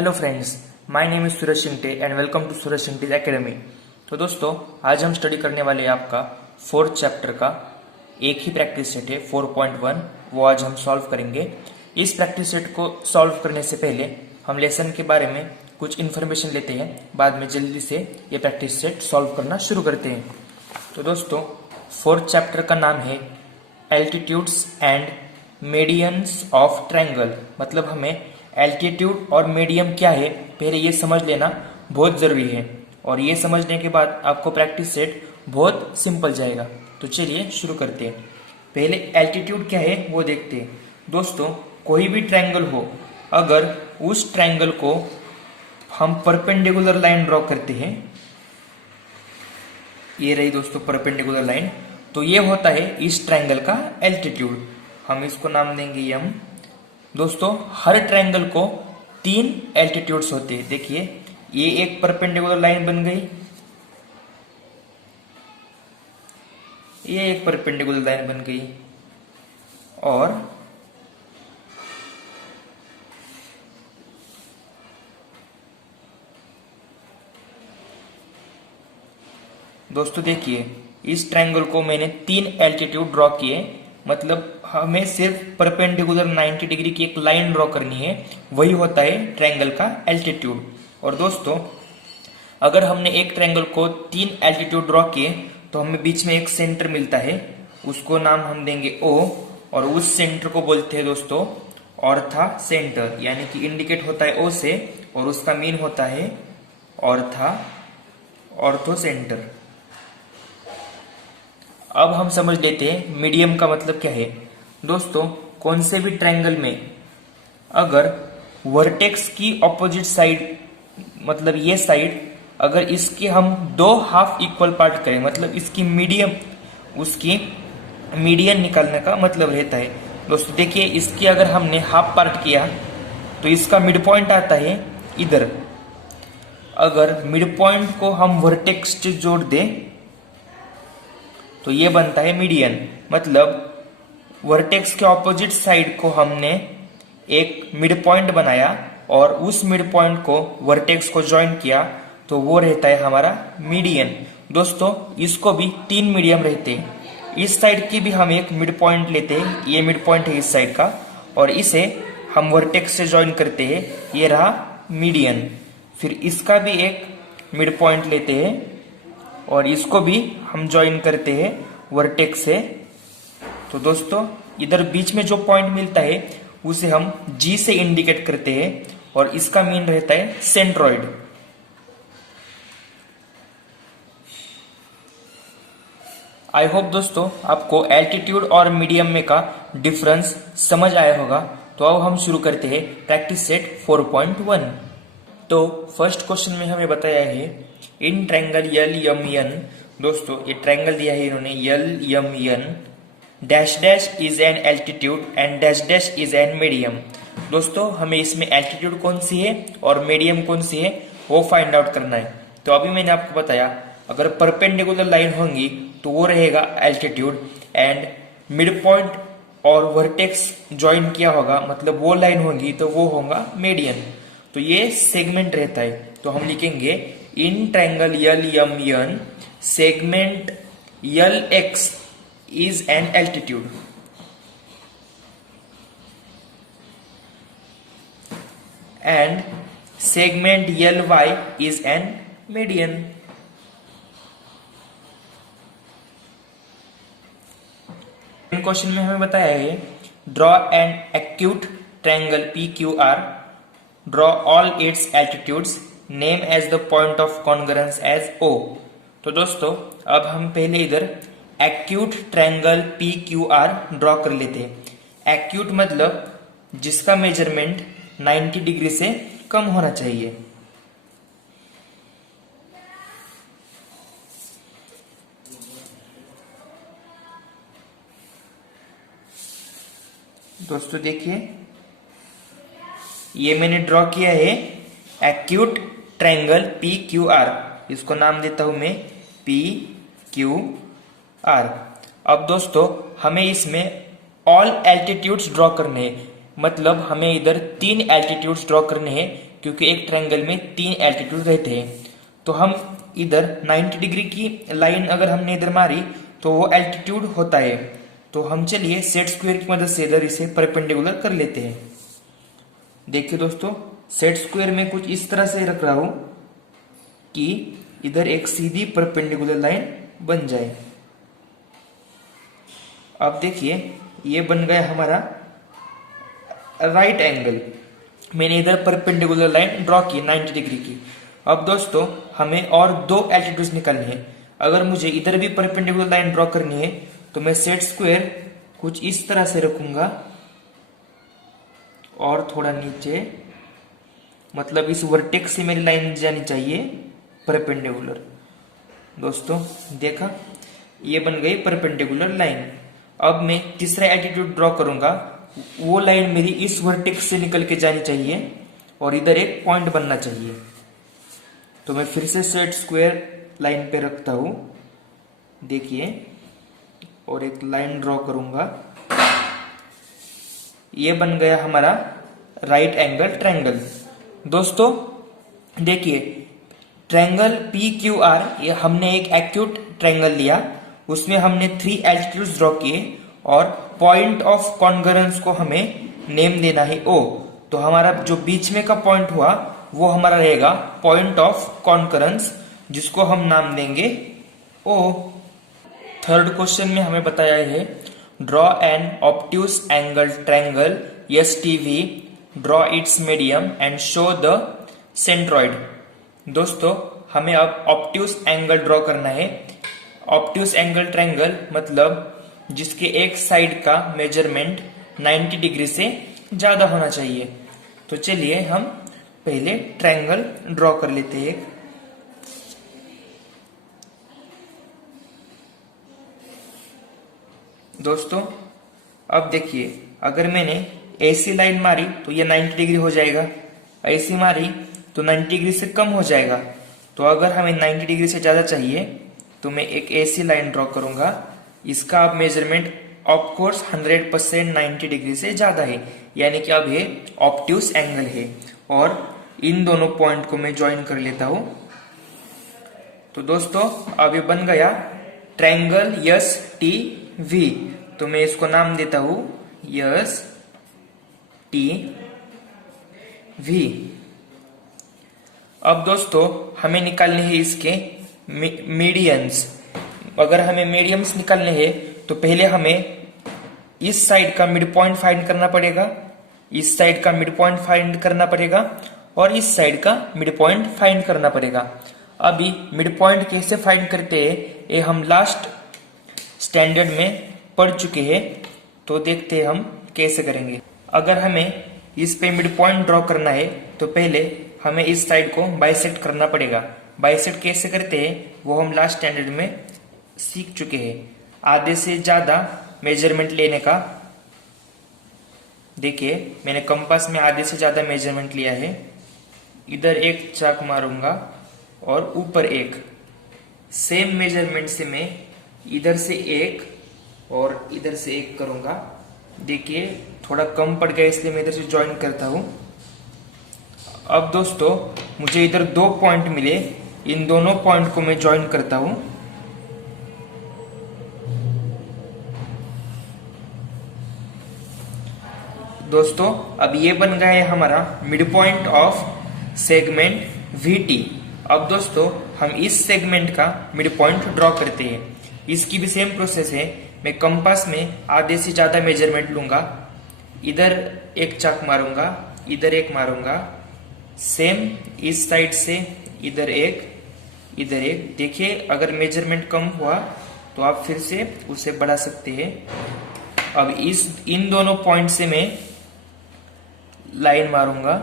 Hello friends, my name is Suraj Shingte and welcome to Suraj Shingte's academy. तो दोस्तों, आज हम स्टडी करने वाले हैं आपका फोर्थ चैप्टर का एक ही प्रैक्टिस सेट है 4.1, वो आज हम सॉल्व करेंगे। इस प्रैक्टिस सेट को सॉल्व करने से पहले हम लेसन के बारे में कुछ इन्फॉर्मेशन लेते हैं, बाद में जल्दी से ये प्रैक्टिस सेट सॉल्व करना शुरू करते हैं। तो दोस्तों, फोर्थ चैप्टर का नाम है altitudes and medians of triangle. मतलब हमें एल्टीट्यूड और मीडियम क्या है पहले ये समझ लेना बहुत ज़रूरी है, और ये समझने के बाद आपको प्रैक्टिस सेट बहुत सिंपल जाएगा। तो चलिए शुरू करते हैं। पहले एल्टीट्यूड क्या है वो देखते हैं। दोस्तों, कोई भी ट्रायंगल हो, अगर उस ट्रायंगल को हम परपेंडिकुलर लाइन ड्रॉ करते हैं, ये रही दोस्तों परपेंडिकुलर लाइन, तो ये होता है इस ट्रायंगल का एल्टीट्यूड। हम इसको नाम देंगे m। दोस्तों, हर ट्रायंगल को 3 एल्टीट्यूड्स होते हैं। देखिए, ये एक परपेंडिकुलर लाइन बन गई, ये एक परपेंडिकुलर लाइन बन गई, और दोस्तों देखिए, इस ट्रायंगल को मैंने 3 एल्टीट्यूड ड्रॉ किए। मतलब हमें सिर्फ परपेंडिकुलर 90 डिग्री की एक लाइन ड्रॉ करनी है, वही होता है ट्रायंगल का एल्टीट्यूड। और दोस्तों, अगर हमने एक ट्रायंगल को 3 एल्टीट्यूड ड्रॉ किए तो हमें बीच में एक सेंटर मिलता है, उसको नाम हम देंगे O, और उस सेंटर को बोलते हैं दोस्तों ऑर्था सेंटर, यानी कि इंडिकेट होता है O से, और उसका मीन होता है ऑर्थो सेंटर। अब हम समझ लेते हैं मीडियम का मतलब क्या है। दोस्तों, कौन से भी ट्रायंगल में अगर वर्टेक्स की ऑपोजिट साइड, मतलब ये साइड, अगर इसके हम 2 हाफ इक्वल पार्ट करें, मतलब इसकी मीडियम, उसकी मीडियन निकालने का मतलब रहता है। दोस्तों देखिए, इसकी अगर हमने हाफ पार्ट किया तो इसका मिड पॉइंट आता है इधर। अगर मिड पॉइंट को हम वर्टेक्स से जोड़ दें तो ये बनता है मीडियन। मतलब वर्टेक्स के ऑपोजिट साइड को हमने एक मिड पॉइंट बनाया और उस मिड पॉइंट को वर्टेक्स को ज्वाइन किया, तो वो रहता है हमारा मीडियन। दोस्तों, इसको भी 3 मीडियम रहते हैं। इस साइड की भी हम एक मिड पॉइंट लेते हैं, ये मिड पॉइंट है इस साइड का, और इसे हम वर्टेक्स से ज्वाइन करते हैं, ये रहा मीडियन। फिर इसका भी एक मिड पॉइंट लेते हैं और इसको भी हम ज्वाइन करते हैं वर्टेक्स से। तो दोस्तों, इधर बीच में जो पॉइंट मिलता है उसे हम G से इंडिकेट करते हैं, और इसका मीन रहता है सेंट्रॉइड। आई होप दोस्तों आपको एल्टीट्यूड और मीडियम में का डिफरेंस समझ आया होगा। तो अब हम शुरू करते हैं प्रैक्टिस सेट 4.1। तो फर्स्ट क्वेश्चन में हमें बताया है इन ट्रायंगल LMN। दोस्तों, ये ट्रायंगल दिया है इन्होंने LMN, dash dash is an altitude and dash dash is an medium. दोस्तों, हमें इसमें एल्टीट्यूड कौन सी है और मीडियम कौन सी है वो फाइंड आउट करना है। तो अभी मैंने आपको बताया, अगर परपेंडिकुलर लाइन होंगी तो वो रहेगा एल्टीट्यूड, एंड मिड पॉइंट और वर्टेक्स ज्वाइन किया होगा, मतलब वो लाइन होगी तो वो होगा मीडियन। तो ये सेगमेंट रहता है। तो हम लिखेंगे in triangle LMN segment LX is an altitude and segment LY is an median। Question में हमें बताया है draw an acute triangle PQR, draw all its altitudes, name as the point of congruence as O। तो दोस्तों, अब हम पहले इधर एक्यूट ट्रायंगल PQR ड्रॉ कर लेते हैं। एक्यूट मतलब जिसका मेजरमेंट 90 डिग्री से कम होना चाहिए। दोस्तों देखिए, ये मैंने ड्रॉ किया है एक्यूट ट्रायंगल PQR, इसको नाम देता हूं मैं PQR। अब दोस्तों, हमें इसमें ऑल एल्टीट्यूड्स ड्रॉ करने हैं, मतलब हमें इधर 3 एल्टीट्यूड्स ड्रॉ करने हैं, क्योंकि एक ट्रायंगल में 3 एल्टीट्यूड रहते हैं। तो हम इधर 90 डिग्री की लाइन अगर हमने इधर मारी तो वो एल्टीट्यूड होता है। तो हम चलिए सेट स्क्वायर की मदद से इधर इसे परपेंडिकुलर कर लेते हैं। देखिए दोस्तों, सेट स्क्वायर में कुछ इस तरह से रख रहा हूं कि इधर एक सीधी परपेंडिकुलर लाइन बन जाए। अब देखिए ये बन गया हमारा राइट एंगल। मैंने इधर परपेंडिकुलर लाइन ड्रॉ की 90 डिग्री की। अब दोस्तों हमें और 2 एल्टीट्यूड्स निकालने हैं। अगर मुझे इधर भी परपेंडिकुलर लाइन ड्रॉ करनी है तो मैं सेट स्क्वायर कुछ इस तरह से रखूंगा और थोड़ा नीचे, मतलब इस वर्टेक्स से मेरी लाइन जानी चाहिए परपेंडिकुलर। दोस्तों देखा, ये बन गई परपेंडिकुलर लाइन। अब मैं तीसरा एल्टीट्यूड ड्रॉ करूंगा, वो लाइन मेरी इस वर्टेक्स से निकल के जानी चाहिए और इधर एक पॉइंट बनना चाहिए। तो मैं फिर से सेट स्क्वायर लाइन पे रखता हूं, देखिए, और एक लाइन ड्रॉ करूंगा। ये बन गया हमारा राइट एंगल ट्रायंगल। दोस्तों देखिए, ट्रायंगल PQR, ये हमने एक एक्यूट ट्रायंगल लिया, उसमें हमने 3 एल्टीट्यूड्स ड्रॉ किए और पॉइंट ऑफ कॉन्गरेंस को हमें नेम देना है O। तो हमारा जो बीच में का पॉइंट हुआ वो हमारा रहेगा पॉइंट ऑफ कॉन्करेंस, जिसको हम नाम देंगे O। थर्ड क्वेश्चन में हमें बताया है draw an obtuse angle triangle STV, draw it's medium and show the centroid. दोस्तों हमें अब ऑब्ट्यूज एंगल ड्रॉ करना है। ऑब्ट्यूज एंगल ट्रायंगल मतलब जिसके एक साइड का मेजरमेंट 90 डिग्री से ज्यादा होना चाहिए। तो चलिए हम पहले ट्रायंगल ड्रॉ कर लेते हैं। दोस्तों अब देखिए, अगर मैंने ऐसी लाइन मारी तो ये 90 डिग्री हो जाएगा, ऐसी मारी तो 90 डिग्री से कम हो जाएगा। तो अगर हमें 90 डिग्री से ज्यादा चाहिए तो मैं एक ऐसी लाइन ड्रॉ करूंगा। इसका अब मेजरमेंट ऑफ कोर्स 100% 90 डिग्री से ज्यादा है, यानी कि अब ये ऑब्ट्यूज एंगल है। और इन दोनों पॉइंट को मैं ज्वाइन कर लेता हूं। तो दोस्तों अब ये बन गया ट्रायंगल STV। तो मैं इसको नाम देता हूं STV। अब दोस्तों हमें निकालने हैं इसके मीडियंस। अगर हमें मीडियम्स निकालने हैं तो पहले हमें इस साइड का मिड पॉइंट फाइंड करना पड़ेगा, इस साइड का मिड पॉइंट फाइंड करना पड़ेगा और इस साइड का मिड पॉइंट फाइंड करना पड़ेगा। अभी मिड पॉइंट कैसे फाइंड करते हैं ये हम लास्ट स्टैंडर्ड में पढ़ चुके हैं, तो देखते हैं हम कैसे करेंगे। अगर हमें इस पे मिड पॉइंट ड्रॉ करना है तो पहले हमें इस साइड को बाइसेक्ट करना पड़ेगा। बाइसेक्ट कैसे करते हैं वो हम लास्ट स्टैंडर्ड में सीख चुके हैं। आधे से ज्यादा मेजरमेंट लेने का, देखिए मैंने कंपास में आधे से ज्यादा मेजरमेंट लिया है। इधर एक चाक मारूंगा और ऊपर एक, सेम मेजरमेंट से मैं इधर से एक और इधर से एक करूंगा। देखिए थोड़ा कम पड़ गया इसलिए मैं इधर से ज्वाइन करता हूं। अब दोस्तों मुझे इधर 2 पॉइंट मिले, इन दोनों पॉइंट को मैं ज्वाइन करता हूं। दोस्तों अब ये बन गया है हमारा mid point of segment VT। अब दोस्तों हम इस सेगमेंट का मिड पॉइंट ड्रॉ करते हैं। इसकी भी सेम प्रोसेस है। मैं कंपास में आधे से ज्यादा मेजरमेंट लूंगा, इधर एक चाक मारूंगा, इधर एक मारूंगा, सेम इस साइड से इधर एक, इधर एक। देखिए अगर मेजरमेंट कम हुआ तो आप फिर से उसे बढ़ा सकते हैं। अब इन दोनों पॉइंट से मैं लाइन मारूंगा।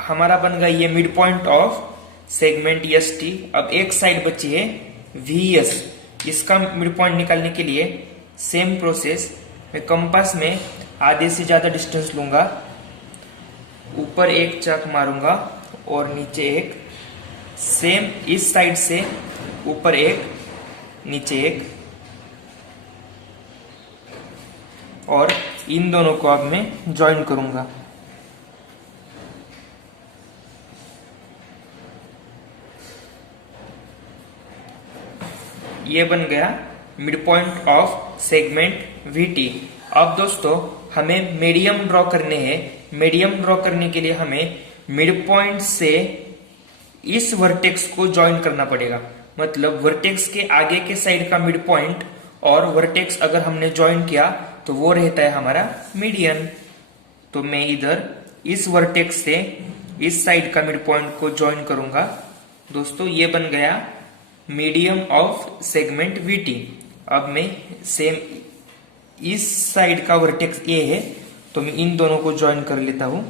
हमारा बन गया ये mid point of segment ST। अब एक साइड बची है VS। इसका मिड पॉइंट निकालने के लिए सेम प्रोसेस, मैं कंपास में आधे से ज्यादा डिस्टेंस लूंगा, ऊपर एक चाक मारूंगा और नीचे एक, सेम इस साइड से ऊपर एक, नीचे एक, और इन दोनों को अब मैं ज्वाइन करूंगा। ये बन गया mid point of segment VT। अब दोस्तों हमें मीडियम ड्रॉ करने हैं। मीडियम ड्रॉ करने के लिए हमें मिड पॉइंट से इस वर्टेक्स को ज्वाइन करना पड़ेगा। मतलब वर्टेक्स के आगे के साइड का मिड पॉइंट और वर्टेक्स अगर हमने ज्वाइन किया तो वो रहता है हमारा मीडियन। तो मैं इधर इस वर्टेक्स से इस साइड का मिड पॉइंट को ज्वाइन करूंगा। दोस्तों ये बन गया मीडियम ऑफ सेगमेंट VT। अब मैं सेम इस साइड का वर्टेक्स A है तो मैं इन दोनों को ज्वाइन कर लेता हूं।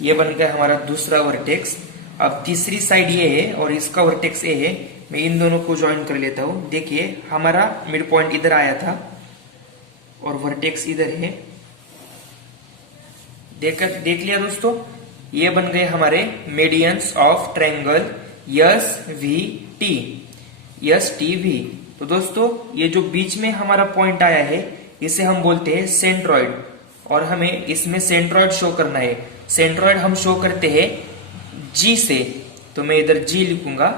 ये बन गया हमारा दूसरा वर्टेक्स। अब तीसरी साइड ये है और इसका वर्टेक्स A है, मैं इन दोनों को ज्वाइन कर लेता हूं। देखिए हमारा मिड पॉइंट इधर आया था और वर्टेक्स इधर है। देख लिया दोस्तों, ये बन गए हमारे medians of triangle SVT। STV। तो दोस्तों ये जो बीच में हमारा पॉइंट आया है इसे हम बोलते हैं सेंट्रॉइड और हमें इसमें सेंट्रॉइड शो करना है। सेंट्रॉइड हम शो करते हैं G से, तो मैं इधर G लिखूंगा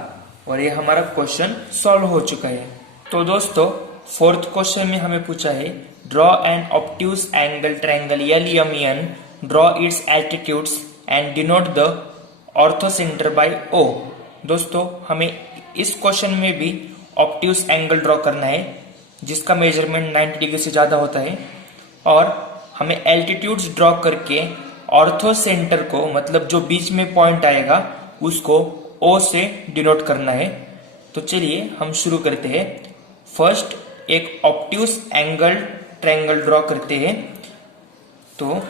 और ये हमारा क्वेश्चन सॉल्व हो चुका है। तो दोस्तों फोर्थ क्वेश्चन में हमें पूछा है draw an obtuse angle triangle LMN, draw its altitudes and denote the orthocentre by O। दोस्तों हमें इस क्वेश्चन में भी ऑब्ट्यूज एंगल ड्रॉ करना है जिसका मेजरमेंट 90 डिग्री से ज्यादा होता है और हमें एल्टीट्यूड्स ड्रॉ करके ऑर्थो सेंटर को, मतलब जो बीच में पॉइंट आएगा उसको O से डिनोट करना है। तो चलिए हम शुरू करते हैं। फर्स्ट एक ऑब्ट्यूज एंगल ट्रायंगल ड्रॉ करते हैं। तो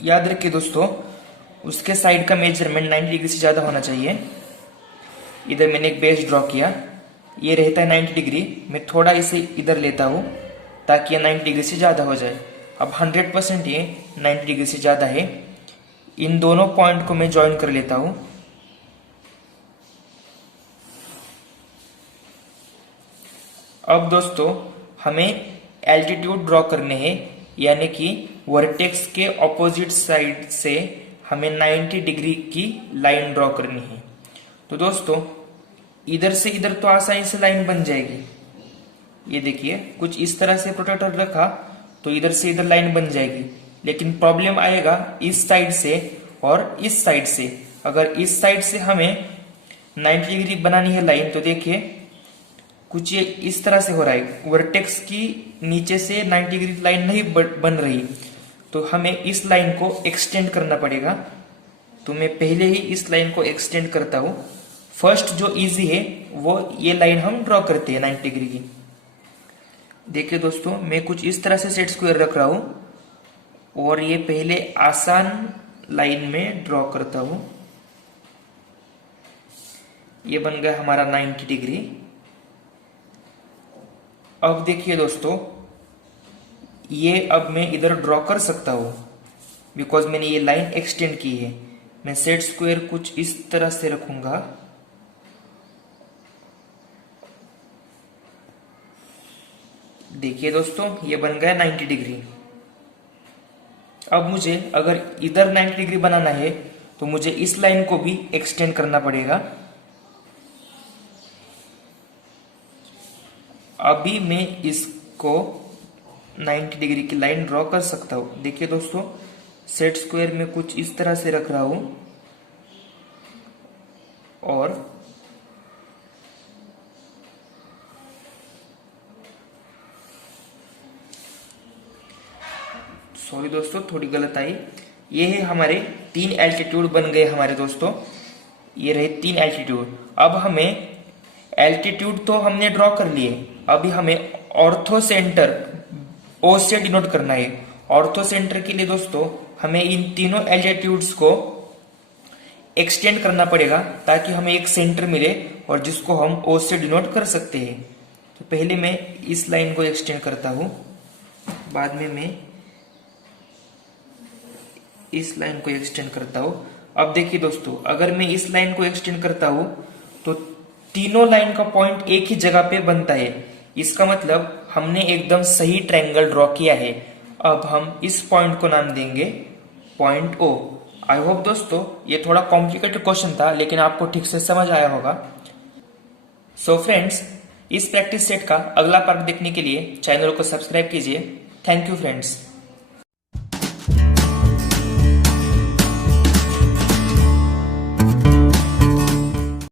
याद रखिए दोस्तों उसके साइड का मेजरमेंट 90 डिग्री से ज्यादा होना चाहिए। इधर मैंने एक बेस ड्रॉ किया, ये रहता है 90 डिग्री। मैं थोड़ा इसे इधर लेता हूं ताकि ये 90 डिग्री से ज्यादा हो जाए। अब 100% ये 90 डिग्री से ज्यादा है। इन दोनों पॉइंट को मैं ज्वाइन कर लेता हूं। अब दोस्तों हमें एल्टीट्यूड ड्रॉ करने हैं, यानी कि वर्टेक्स के ऑपोजिट साइड से हमें 90 डिग्री की लाइन ड्रॉ करनी है। तो दोस्तों इधर से इधर तो आसानी से लाइन बन जाएगी। ये देखिए कुछ इस तरह से प्रोट्रैक्टर रखा तो इधर से इधर लाइन बन जाएगी, लेकिन प्रॉब्लम आएगा इस साइड से और इस साइड से। अगर इस साइड से हमें 90 डिग्री बनानी है लाइन तो देखिए कुछ ये इस तरह से हो रहा है, वर्टेक्स की नीचे से 90 डिग्री लाइन नहीं बन रही, तो हमें इस लाइन को एक्सटेंड करना पड़ेगा। तो मैं पहले ही इस लाइन को एक्सटेंड करता हूं। फर्स्ट जो इजी है वो ये लाइन हम ड्रॉ करते हैं 90 डिग्री की। देखिए दोस्तों मैं कुछ इस तरह से सेट स्क्वायर रख रहा हूं और ये पहले आसान लाइन में ड्रॉ करता हूं। ये बन गया हमारा 90 डिग्री। अब देखिए दोस्तों ये अब मैं इधर ड्रॉ कर सकता हूं बिकॉज मैंने ये लाइन एक्सटेंड की है। मैं सेट स्क्वायर कुछ इस तरह से रखूंगा। देखिए दोस्तों ये बन गया 90 डिग्री। अब मुझे अगर इधर 90 डिग्री बनाना है तो मुझे इस लाइन को भी एक्सटेंड करना पड़ेगा। अभी मैं इसको 90 डिग्री की लाइन ड्रॉ कर सकता हूं। देखिए दोस्तों सेट स्क्वायर में कुछ इस तरह से रख रहा हूं और सॉरी दोस्तों थोड़ी गलत आई। ये है हमारे 3 एल्टीट्यूड बन गए हमारे दोस्तों। ये रहे 3 एल्टीट्यूड। अब हमें एल्टीट्यूड तो हमने ड्रॉ कर लिए, अभी हमें ऑर्थो सेंटर O से डिनोट करना है। ऑर्थो सेंटर के लिए दोस्तों हमें इन तीनों एल्टीट्यूड्स को एक्सटेंड करना पड़ेगा ताकि हमें एक सेंटर मिले और जिसको हम O से डिनोट कर सकते हैं। तो पहले मैं इस लाइन को एक्सटेंड करता हूं, बाद में मैं इस लाइन को एक्सटेंड करता हूं। अब देखिए दोस्तों अगर मैं इस लाइन को एक्सटेंड करता हूं तो तीनों लाइन का पॉइंट एक ही जगह पे बनता है। इसका मतलब हमने एकदम सही ट्रायंगल ड्रॉ किया है। अब हम इस पॉइंट को नाम देंगे पॉइंट O। आई होप दोस्तों ये थोड़ा कॉम्प्लिकेटेड क्वेश्चन था लेकिन आपको ठीक से समझ आया होगा। सो फ्रेंड्स, इस प्रैक्टिस सेट का अगला पार्ट देखने के लिए चैनल को सब्सक्राइब कीजिए। Thank you friends.